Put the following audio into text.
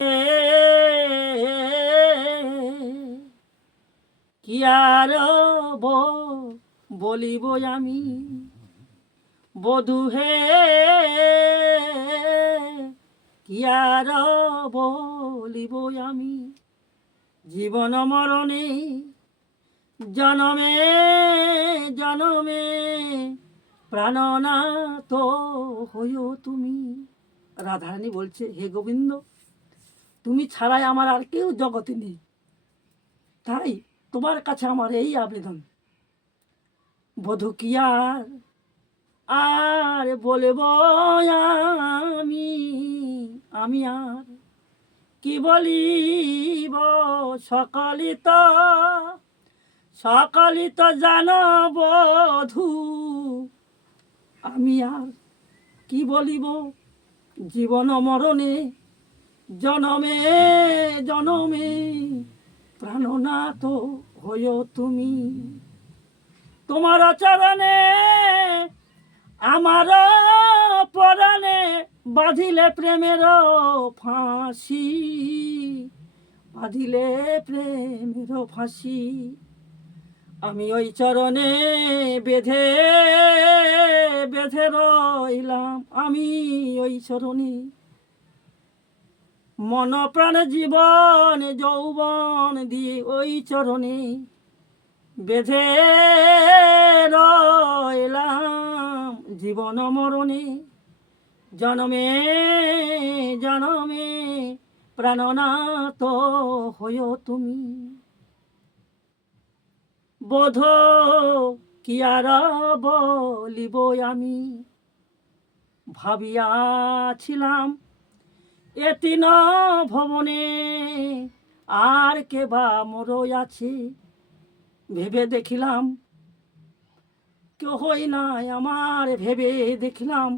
কি আর বলিব আমি বধূ হে, কি আর বলিব আমি জীবন মরণে জনমে জনমে প্রাণনাথ হইও তুমি। রাধারানী বলছে, হে গোবিন্দ, তুমি ছাড়াই আমার আর কেউ জগতে নেই, তাই তোমার কাছে আমার এই আবেদন, বধূ কি আর আর বলব আমি আমি আর কি বলিব, সকলই তো জানো বধূ, আমি আর কি বলিব জীবন মরণে জনমে জনমে প্রাণনাথ হইও তুমি। তোমার চরণে আমার পরাণে বাঁধিলে প্রেমের ফাঁসি, বাঁধিলে প্রেমের ফাঁসি, আমি ওই চরণে বেঁধে বেঁধে রইলাম, আমি ওই চরণে মন প্রাণ জীবন যৌবন দিয়ে ওই চরণে বেঁধে রইলাম, জীবন মরণে জনমে জনমে প্রাণনাথ হইও তুমি। বধূ কি আর বলিব আমি ভাবিয়াছিলাম এ তিন ভবনে আর কে বা মোর আছে, ভেবে দেখিলাম কেহই নাই আমার, ভেবে দেখিলাম